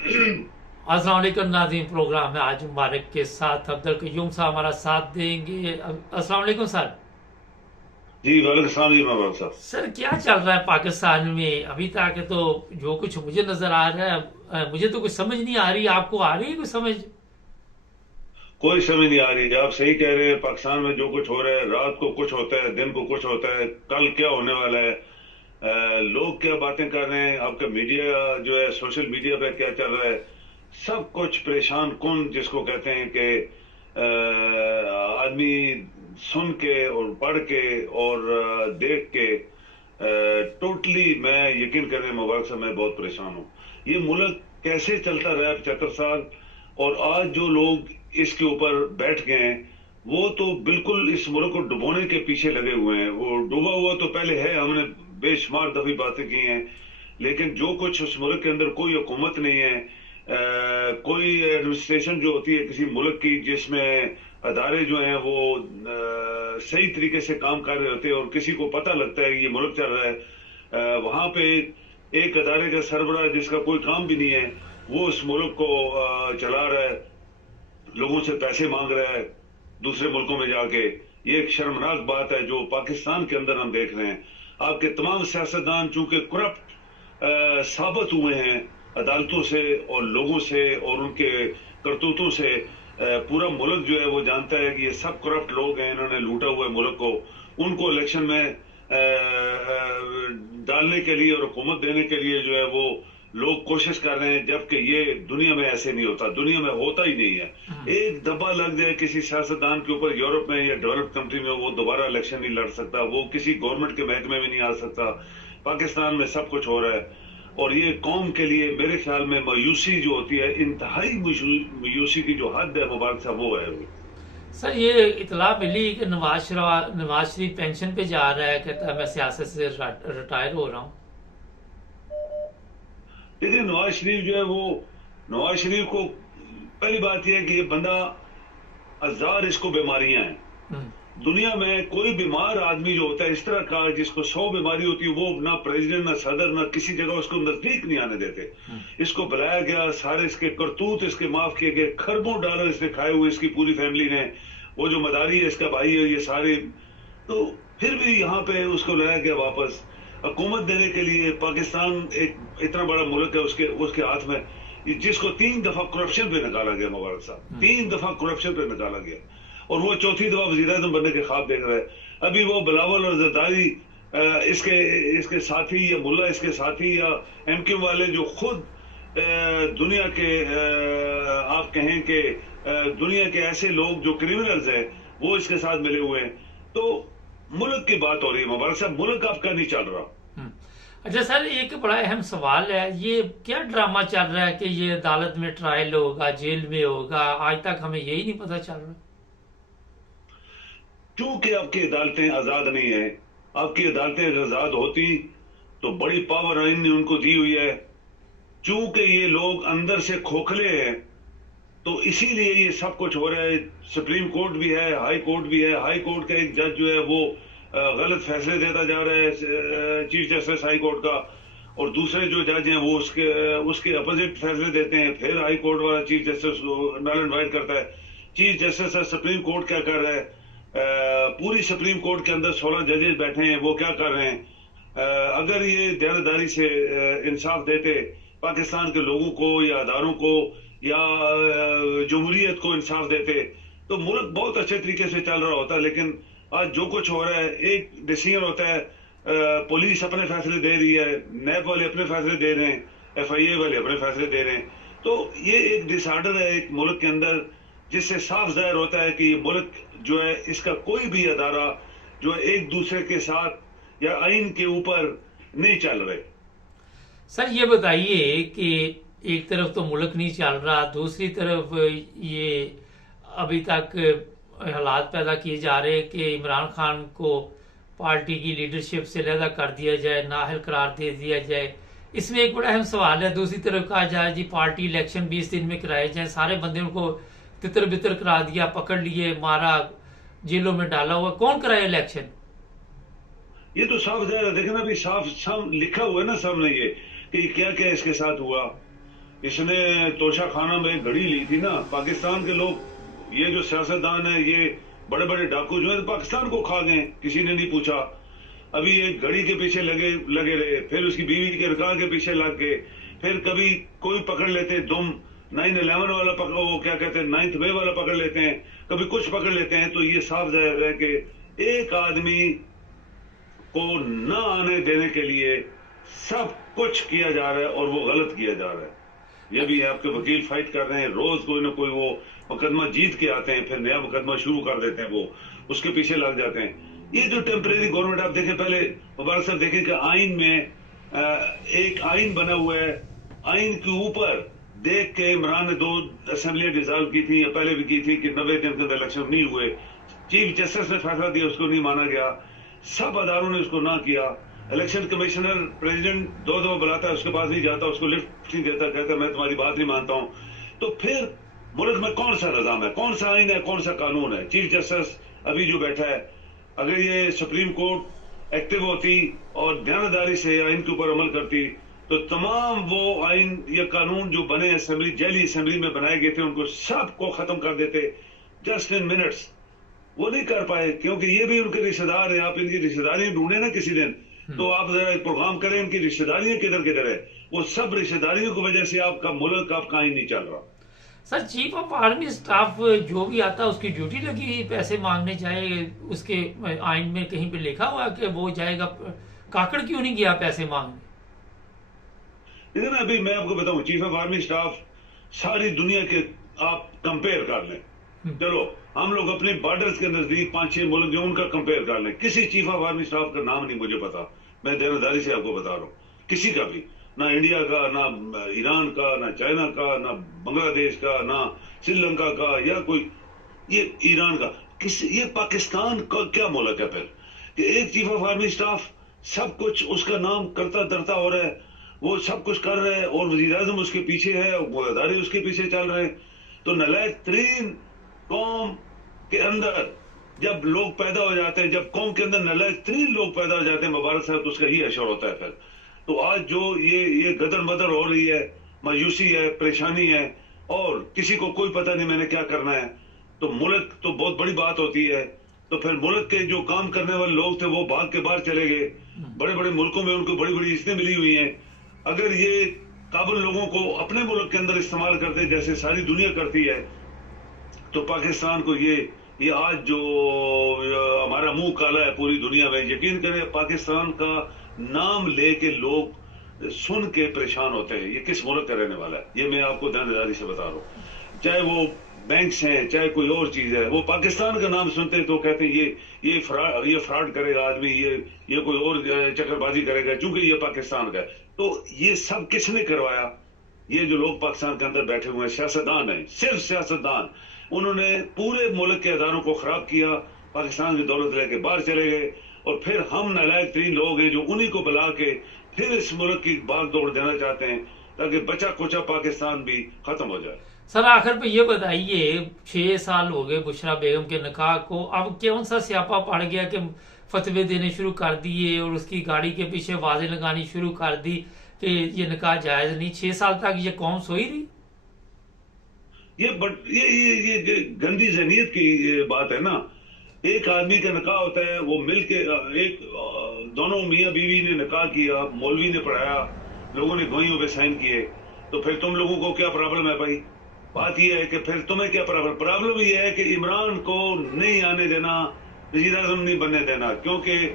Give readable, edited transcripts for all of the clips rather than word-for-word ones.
अस्सलाम वालेकुम नाज़रीन, प्रोग्राम है आज मुबारक के साथ अब्दुल कयूम साहब हमारा साथ देंगे। अस्सलाम वालेकुम सर। जी वालेकुम सलाम जी महबूब साहब। सर क्या चल रहा है पाकिस्तान में अभी तक? तो जो कुछ मुझे नजर आ रहा है, मुझे तो कुछ समझ नहीं आ रही। आपको आ रही है कुछ समझ? कोई समझ नहीं आ रही। आप सही कह रहे हैं। पाकिस्तान में जो कुछ हो रहा है, रात को कुछ होता है, दिन को कुछ होता है, कल क्या होने वाला है, लोग क्या बातें कर रहे हैं, आपका मीडिया जो है, सोशल मीडिया पे क्या चल रहा है, सब कुछ परेशान कौन जिसको कहते हैं कि आदमी सुन के और पढ़ के और देख के टोटली मैं यकीन करें मुबारक साहब, मैं बहुत परेशान हूँ। ये मुल्क कैसे चलता रहा 75 साल, और आज जो लोग इसके ऊपर बैठ गए हैं वो तो बिल्कुल इस मुल्क को डुबोने के पीछे लगे हुए हैं। वो डूबा हुआ तो पहले है, हमने बेशुमार दफी बातें की हैं, लेकिन जो कुछ उस मुल्क के अंदर कोई हुकूमत नहीं है, कोई एडमिनिस्ट्रेशन जो होती है किसी मुल्क की, जिसमें अदारे जो हैं वो सही तरीके से काम कर रहे होते हैं और किसी को पता लगता है कि ये मुल्क चल रहा है, वहां पे एक अदारे का सरबराह जिसका कोई काम भी नहीं है, वो उस मुल्क को चला रहा है, लोगों से पैसे मांग रहा है दूसरे मुल्कों में जाके। ये एक शर्मनाक बात है जो पाकिस्तान के अंदर हम देख रहे हैं। आपके तमाम सियासतदान चूंकि करप्ट साबित हुए हैं अदालतों से और लोगों से और उनके करतूतों से, पूरा मुल्क जो है वो जानता है कि ये सब करप्ट लोग हैं, इन्होंने लूटा हुआ है मुल्क को। उनको इलेक्शन में डालने के लिए और हुकूमत देने के लिए जो है वो लोग कोशिश कर रहे हैं, जबकि ये दुनिया में ऐसे नहीं होता, दुनिया में होता ही नहीं है। एक दबा लग जाए किसी सियासतदान के ऊपर यूरोप में या डेवलप कंट्री में, वो दोबारा इलेक्शन नहीं लड़ सकता, वो किसी गवर्नमेंट के महकमे में नहीं आ सकता। पाकिस्तान में सब कुछ हो रहा है और ये कौम के लिए मेरे ख्याल में मायूसी जो होती है, इंतहाई मायूसी की जो हद है मुबारक साहब, वो है। सर ये इतला मिली कि नवाज शरीफ पेंशन पे जा रहा है, कहता है मैं सियासत से रिटायर हो रहा हूँ। देखिए नवाज शरीफ जो है वो, नवाज शरीफ को पहली बात यह है कि ये बंदा, हजार इसको बीमारियां हैं। हम्म, दुनिया में कोई बीमार आदमी जो होता है इस तरह का, जिसको 100 बीमारी होती है, वो ना प्रेसिडेंट ना सदर ना किसी जगह उसको नजदीक नहीं आने देते। इसको बुलाया गया, सारे इसके करतूत इसके माफ किए गए, खरबों डॉलर इसने खाए हुए इसकी पूरी फैमिली ने, वो जो मदारी है इसका भाई है, ये सारे। तो फिर भी यहाँ पे उसको लाया गया वापस हुकूमत देने के लिए। पाकिस्तान एक इतना बड़ा मुल्क है, उसके उसके हाथ में, जिसको 3 दफा करप्शन पे निकाला गया मुबारक साहब, 3 दफा करप्शन पे निकाला गया, और वो चौथी दफा वजीर आजम बनने के ख्वाब देख रहे हैं। अभी वो बिलावल और जरदारी इसके इसके साथी या मुल्ला इसके साथी या एमक्यू वाले जो खुद दुनिया के आप कहें कि दुनिया के ऐसे लोग जो क्रिमिनल्स हैं, वो इसके साथ मिले हुए हैं। तो मुल्क की बात हो रही है मुबारक साहब, मुल्क आपका नहीं चल रहा। हम्म। अच्छा सर, एक बड़ा अहम सवाल है, ये क्या ड्रामा चल रहा है कि ये अदालत में ट्रायल होगा, जेल में होगा? आज तक हमें यही नहीं पता चल रहा। क्योंकि आपकी अदालतें आजाद नहीं है। आपकी अदालतें अगर आजाद होती तो बड़ी पावर आइन ने उनको दी हुई है। चूंकि ये लोग अंदर से खोखले हैं, तो इसीलिए ये सब कुछ हो रहा है। सुप्रीम कोर्ट भी है, हाई कोर्ट भी है। हाई कोर्ट का एक जज जो है वो गलत फैसले देता जा रहा है, चीफ जस्टिस हाई कोर्ट का, और दूसरे जो जज हैं वो उसके उसके अपोजिट फैसले देते हैं। फिर हाई कोर्ट वाला chief justice null and void करता है। चीफ जस्टिस सुप्रीम कोर्ट क्या कर रहा है, पूरी सुप्रीम कोर्ट के अंदर 16 जजेस बैठे हैं, वो क्या कर रहे हैं? अगर ये दयानतदारी से इंसाफ देते पाकिस्तान के लोगों को या अदारों को या जमहूरियत को इंसाफ देते, तो मुल्क बहुत अच्छे तरीके से चल रहा होता। लेकिन आज जो कुछ हो रहा है, एक डिसीजन होता है, पुलिस अपने फैसले दे रही है, नैब वाले अपने फैसले दे रहे हैं, FIA वाले अपने फैसले दे रहे हैं। तो ये एक डिसऑर्डर है एक मुल्क के अंदर, जिससे साफ जाहिर होता है कि ये मुल्क जो है, इसका कोई भी अदारा जो है एक दूसरे के साथ या आइन के ऊपर नहीं चल रहे। सर ये बताइए कि एक तरफ तो मुल्क नहीं चल रहा, दूसरी तरफ ये अभी तक हालात पैदा किए जा रहे हैं कि इमरान खान को पार्टी की लीडरशिप से अलहदा कर दिया जाए, नाअहल करार दे दिया जाए। इसमें एक बड़ा अहम सवाल है। दूसरी तरफ कहा जाए जी पार्टी इलेक्शन 20 दिन में कराए जाए, सारे बंदे उनको तितर बितर करा दिया, पकड़ लिए, मारा, जेलों में डाला हुआ, कौन कराए इलेक्शन? ये तो साफ जाहिर है, देखे ना, अभी साफ साफ लिखा हुआ है ना सामने ये कि क्या क्या इसके साथ हुआ। اس نے توشہ خانہ میں ایک گھڑی لی تھی نا، پاکستان کے لوگ، یہ جو سیاستدان ہیں، یہ بڑے بڑے ڈاکو جو ہیں پاکستان کو کھا گئے، کسی نے نہیں پوچھا. ابھی ایک گھڑی کے پیچھے لگے رہے، پھر اس کی بیوی کے نکاح کے پیچھے لگ گئے، پھر کبھی کوئی پکڑ لیتے، 9/11 والا پکڑ، وہ کیا کہتے ہیں 9th مئی والا پکڑ لیتے ہیں، کبھی کچھ پکڑ لیتے ہیں. تو یہ صاف ظاہر ہے کہ ایک آدمی کو نہ آنے دینے کے لیے سب کچھ کیا جا رہا ہے، اور وہ غلط کیا جا رہا ہے. یہ بھی آپ کے وکیل فائٹ کر رہے ہیں، روز کوئی نہ کوئی وہ مقدمہ جیت کے آتے ہیں، پھر نیا مقدمہ شروع کر دیتے ہیں، وہ اس کے پیچھے لگ جاتے ہیں. یہ جو ٹیمپریری گورنمنٹ، آپ دیکھیں پہلے مبارک صاحب دیکھیں کہ آئین میں ایک آئین بنا ہوا ہے، آئین کے اوپر دیکھ کے عمران نے 2 اسمبلیاں ڈیزالو کی تھی، یا پہلے بھی کی تھی، کہ 90 دن کے اندر الیکشن نہیں ہوئے. چیف جسٹس نے فیصلہ دیا، اس کو نہیں مانا گیا، سب اداروں نے اس کو نہ کیا. الیکشن کمشنر پریزیڈنٹ 2 دفعہ بلاتا ہے، اس کے پاس نہیں جاتا، اس کو لفٹ نہیں دیتا، کہتا ہے میں تمہاری بات نہیں مانتا ہوں. تو پھر ملک میں کون سا نظام ہے، کون سا آئین ہے، کون سا قانون ہے؟ چیف جسٹس ابھی جو بیٹھا ہے، اگر یہ سپریم کورٹ ایکٹیو ہوتی اور دیانتداری سے آئین کے اوپر عمل کرتی، تو تمام وہ آئین یا قانون جو بنے اسمبلی، جیلی اسمبلی میں بنائے گئے تھے، ان کو سب کو ختم کر دیتے جسٹ ان منٹس. وہ نہیں کر پائے، کیونکہ یہ بھی ان کے رشتہ دار ہیں. آپ ان کی رشتہ داریاں ڈھونڈیں نا کسی دن، تو آپ ذرا ایک پروگرام کریں ان کی رشتہ داریاں کدھر کدھر ہے. وہ سب رشتہ داریوں کی وجہ سے آپ کا ملک، آپ کا ہی نہیں چل رہا. سر چیف آف آرمی اسٹاف جو بھی آتا ہے اس کی ڈیوٹی لگی پیسے مانگنے جائے، اس کے آئین میں کہیں پہ لکھا ہوا کہ وہ جائے گا؟ کاکڑ کیوں نہیں گیا پیسے مانگنے؟ لیکن ابھی میں آپ کو بتاؤں، چیف آف آرمی اسٹاف ساری دنیا کے آپ کمپیئر کر لیں. چلو ہم لوگ اپنے بارڈرز کے نزدیک 5-6 ملک جو ان کا کمپیئر کر لیں، کسی چیف آف آرمی اسٹاف کا نام نہیں مجھے پتا، میں دیانتداری سے آپ کو بتا رہا ہوں، کسی کا بھی، نہ انڈیا کا، نہ ایران کا، نہ چائنا کا، نہ بنگلہ دیش کا، نہ سری لنکا کا، یا کوئی یہ ایران کا. یہ پاکستان کا کیا ملک ہے پھر کہ ایک چیف آف آرمی اسٹاف سب کچھ اس کا نام کرتا درتا ہو رہا ہے، وہ سب کچھ کر رہے ہیں، اور وزیر اعظم اس کے پیچھے ہے، وہ ادارے اس کے پیچھے چل رہے ہیں. تو نالائق ترین قوم کے اندر جب لوگ پیدا ہو جاتے ہیں، جب قوم کے اندر نالائق ترین لوگ پیدا ہو جاتے ہیں مبارک صاحب، تو اس کا ہی اشور ہوتا ہے پھر. تو آج جو یہ گدر مدر ہو رہی ہے، مایوسی ہے، پریشانی ہے، اور کسی کو کوئی پتہ نہیں میں نے کیا کرنا ہے، تو ملک تو بہت بڑی بات ہوتی ہے. تو پھر ملک کے جو کام کرنے والے لوگ تھے وہ بھاگ کے باہر چلے گئے. بڑے بڑے ملکوں میں ان کو بڑی بڑی عزتیں ملی ہوئی ہیں. اگر یہ قابل لوگوں کو اپنے ملک کے اندر استعمال کرتے جیسے ساری دنیا کرتی ہے، تو پاکستان کو یہ آج جو ہمارا منہ کالا ہے پوری دنیا میں، یقین کریں پاکستان کا نام لے کے لوگ سن کے پریشان ہوتے ہیں یہ کس ملک کا رہنے والا ہے. یہ میں آپ کو دیانتداری سے بتا رہا ہوں، چاہے وہ بینکس ہیں، چاہے کوئی اور چیز ہے، وہ پاکستان کا نام سنتے ہیں تو کہتے ہیں یہ فراڈ کرے گا آدمی، یہ کوئی اور چکر بازی کرے گا چونکہ یہ پاکستان کا ہے. تو یہ سب کس نے کروایا؟ یہ جو لوگ پاکستان کے اندر بیٹھے ہوئے ہیں، سیاستدان ہیں، صرف سیاستدان، انہوں نے پورے ملک کے اداروں کو خراب کیا، پاکستان کی دولت لے کے باہر چلے گئے، اور پھر ہم نالائق ترین لوگ ہیں جو انہی کو بلا کے پھر اس ملک کی باغ دوڑ دینا چاہتے ہیں تاکہ بچا کچا پاکستان بھی ختم ہو جائے. سر آخر پہ یہ بتائیے، 6 سال ہو گئے بشرا بیگم کے نکاح کو، اب کون سا سیاپا پڑ گیا کہ فتوے دینے شروع کر دیے اور اس کی گاڑی کے پیچھے واضح لگانی شروع کر دی کہ یہ نکاح جائز نہیں؟ 6 سال تک یہ قوم سوئی رہی. یہ گندی ذہنیت کی بات ہے نا. ایک آدمی کا نکاح ہوتا ہے، وہ مل کے دونوں میاں بیوی نے نکاح کیا، مولوی نے پڑھایا، لوگوں نے گواہیوں پہ سائن کیے، تو پھر تم لوگوں کو کیا پرابلم ہے بھائی؟ بات یہ ہے کہ پھر تمہیں کیا پرابلم یہ ہے کہ عمران کو نہیں آنے دینا، وزیر اعظم نہیں بننے دینا، کیونکہ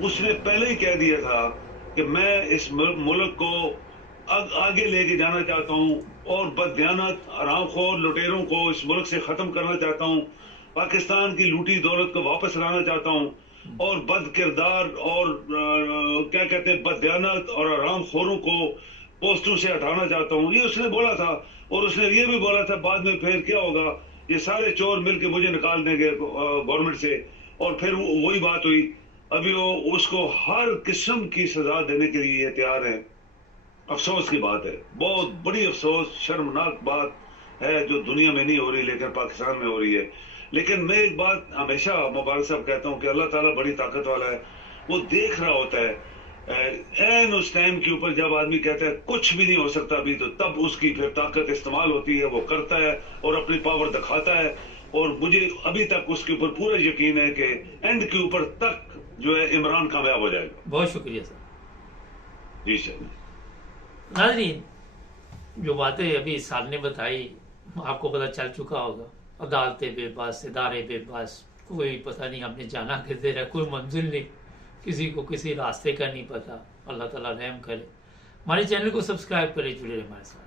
اس نے پہلے ہی کہہ دیا تھا کہ میں اس ملک کو آگے لے کے جانا چاہتا ہوں، اور بددیانت حرام خور لٹیروں کو اس ملک سے ختم کرنا چاہتا ہوں، پاکستان کی لوٹی دولت کو واپس لانا چاہتا ہوں، اور بد کردار اور کیا کہتے ہیں بددیانت اور حرام خوروں کو پوسٹوں سے ہٹانا چاہتا ہوں. یہ اس نے بولا تھا، اور اس نے یہ بھی بولا تھا بعد میں پھر کیا ہوگا، یہ سارے چور مل کے مجھے نکال دیں گے گورنمنٹ سے، اور پھر وہی بات ہوئی. ابھی وہ اس کو ہر قسم کی سزا دینے کے لیے تیار ہے. افسوس کی بات ہے، بہت بڑی افسوس، شرمناک بات ہے جو دنیا میں نہیں ہو رہی لیکن پاکستان میں ہو رہی ہے. لیکن میں ایک بات ہمیشہ مبارک صاحب کہتا ہوں کہ اللہ تعالیٰ بڑی طاقت والا ہے، وہ دیکھ رہا ہوتا ہے उस टाइम के ऊपर जब आदमी कहता है कुछ भी नहीं हो सकता अभी, तो तब उसकी फिर ताकत इस्तेमाल होती है, वो करता है और अपनी पावर दिखाता है। और मुझे अभी तक उसके ऊपर पूरा यकीन है कि एंड के ऊपर तक जो है इमरान कामयाब हो जाएगा। बहुत शुक्रिया सर। जी सर। नाज़रीन, जो बातें अभी साल ने बताई आपको पता चल चुका होगा। अदालतें बेबस, इदारे बेबस, कोई पता नहीं हमने जाना किधर है, कोई मंजिल नहीं, किसी को किसी रास्ते का नहीं पता। अल्लाह ताला रहम करे। हमारे चैनल को सब्सक्राइब करें, जुड़े रहे हमारे साथ।